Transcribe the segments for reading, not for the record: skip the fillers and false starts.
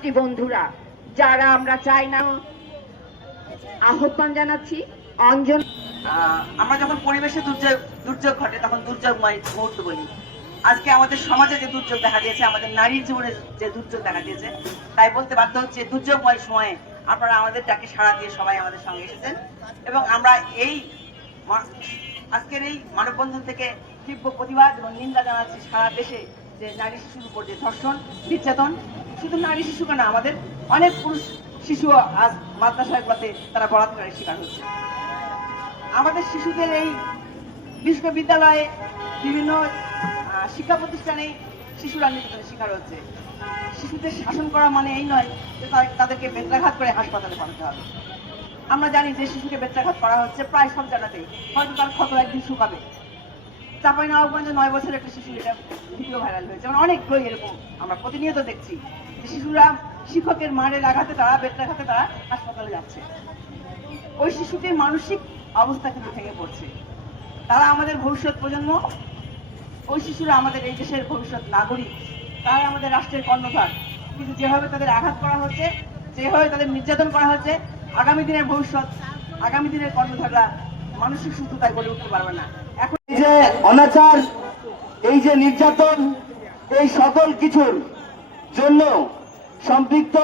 মাতৃবন্ধুরা যারা আমরা চাই না আহ্বান জানাচ্ছি অঞ্জন। আমরা যখন পরিবেশে দুর্যোগ ঘটে তখন দুর্যোগময় মুহূর্ত বলি। আজকে আমাদের সমাজে যে দুর্যোগ দেখা দিয়েছে, আমাদের নারীর জীবনে যে দুর্যোগ দেখা দিয়েছে, তাই বলতে বাধ্য হচ্ছে দুর্যোগময় সময়ে আপনারা আমাদের ডাকে সাড়া দিয়ে সবাই আমাদের সঙ্গে এসেছেন এবং আমরা এই আজকের এই মানববন্ধন থেকে তীব্র প্রতিবাদ এবং নিন্দা জানাচ্ছি সারা দেশে যে নারী শিশুর উপর যে ধর্ষণ নির্যাতন, শুধু নারী শিশুকে না, আমাদের অনেক পুরুষ শিশু আজ মাদ্রাসাগুলোতে তারা বলাৎকারের শিকার হচ্ছে। আমাদের শিশুদের এই বিশ্ববিদ্যালয়ে বিভিন্ন শিক্ষা প্রতিষ্ঠানে শিশুরা নির্যাতনের শিকার হচ্ছে। শিশুদের শাসন করা মানে এই নয় যে তাদেরকে বেত্রাঘাত করে হাসপাতালে পাঠাতে হবে। আমরা জানি যে শিশুকে বেত্রাঘাত করা হচ্ছে প্রায় সব জায়গাতেই, হয়তো তার ক্ষত একদিন শুকাবে। চাঁপাইনবাবগঞ্জ 9 বছরের একটা শিশু, এটা ভিডিও ভাইরাল হয়েছে, মানে অনেকগুলোই এরকম আমরা প্রতিনিয়ত দেখছি যে শিশুরা শিক্ষকের মারের আঘাতে তারা বেত্রাঘাতে তারা হাসপাতালে যাচ্ছে। ওই শিশুটির মানসিক অবস্থা কিন্তু ভেঙে পড়ছে। তারা আমাদের ভবিষ্যৎ প্রজন্ম, ওই শিশুরা আমাদের এই দেশের ভবিষ্যৎ নাগরিক, তারাই আমাদের রাষ্ট্রের কর্ণধার। কিন্তু যেভাবে তাদের আঘাত করা হচ্ছে, যেভাবে তাদের নির্যাতন করা হচ্ছে, আগামী দিনের ভবিষ্যৎ, আগামী দিনের কর্ণধাররা মানসিক সুস্থতায় গড়ে উঠতে পারবে না। এখন এই যে অনাচার, এই যে নির্যাতন, এই সকল কিছুর জন্য সম্পৃক্ত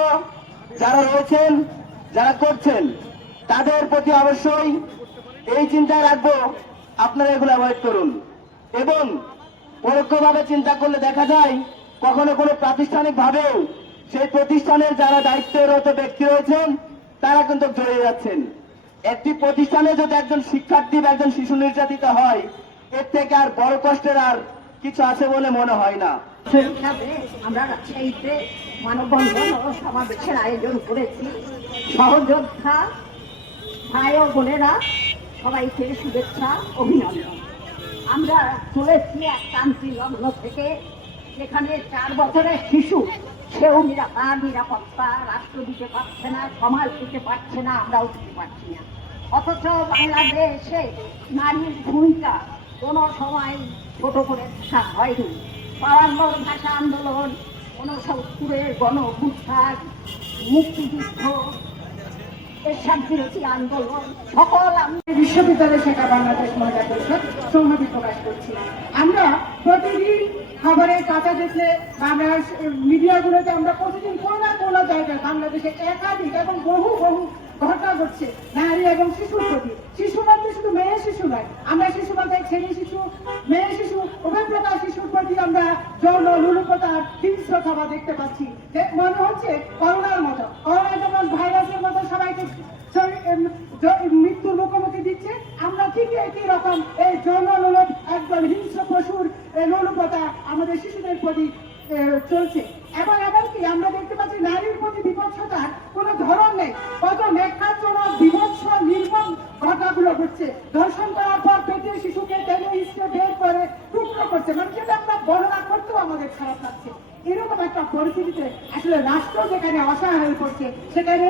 যারা রয়েছেন, যারা করছেন, তাদের প্রতি অবশ্যই এই চিন্তায় রাখবো আপনারা এগুলো অ্যাভয়েড করুন। এবং পরোক্ষভাবে চিন্তা করলে দেখা যায় কখনো কোনো প্রাতিষ্ঠানিক ভাবেও সেই প্রতিষ্ঠানের যারা দায়িত্বরত ব্যক্তি রয়েছেন তারা কিন্তু জড়িয়ে যাচ্ছেন। একটি প্রতিষ্ঠানে যদি একজন শিক্ষার্থী বা একজন শিশু নির্যাতিত হয়, এর থেকে আর বড় কষ্টের আর কিছু আছে বলে মনে হয় না। আমরা রাজশাহীতে মানববন্ধন ও সমাবেশের আয়োজন করেছি। সহযোদ্ধা ভাই ও বোনেরা সবাইকে শুভেচ্ছা, অভিনন্দন। আমরা চলেছি এক ক্রান্তি লগ্ন থেকে, যেখানে 4 বছরের শিশু, সেও নিরাপত্তা রাষ্ট্র দিতে পারছে না, সমাজ দিতে পারছে না, আমরাও দিতে পারছি না। অথচ বাংলাদেশে নারীর ভূমিকা কোনো সময় ছোট করে দেখা হয়নি। 52 ভাষা আন্দোলন, 69-এর গণ অভ্যুত্থান, মুক্তিযুদ্ধ, এরশাদ বিরোধী আন্দোলন, সকল বিশ্ববিদ্যালয় শাখা বাংলাদেশ মহিলা পরিষদ সংহতি প্রকাশ করছি। আমরা প্রতিদিন খবরের কাঁচা দেখলে আমরা মিডিয়াগুলোতে আমরা প্রতিদিন কোনো না কোনো জায়গায় বাংলাদেশে একাধিক এবং বহু ঘটনা ঘটছে নারী এবং শিশুর প্রতি। শিশু বলতে শুধু মেয়ে শিশু নয়, আমরা শিশু বলতে ছেলে শিশু, মেয়ে শিশু, উভয় প্রকার শিশুর প্রতি আমরা যৌন লুলুপতার হিংস্রতা দেখতে পাচ্ছি। মনে হচ্ছে করোনার মতো, করোনা যেমন ভাইরাসের মতো সবাইকে মৃত্যুর মুখোমুখি দিচ্ছে, আমরা ঠিক একই রকম এই যৌন লোলুপ, একদম হিংস্র পশুর লোলুপতা আমাদের শিশুদের প্রতি চলছে। এবং এমনকি আমরা দেখতে পাচ্ছি নারীর প্রতি বিভৎসতার কোনো ধরন নেই। কত নেখাজনক বিভৎস নির্মম ঘটনাগুলো ঘটছে। ধর্ষণ করার পর পেটে শিশুকে টেনে হিসেবে বের করে টুকরো করছে, মানে যেটা আমরা বর্ণনা করতেও আমাদের খারাপ লাগছে। এরকম একটা পরিস্থিতিতে আসলে রাষ্ট্র যেখানে অসহায় হয়ে পড়ছে, সেখানে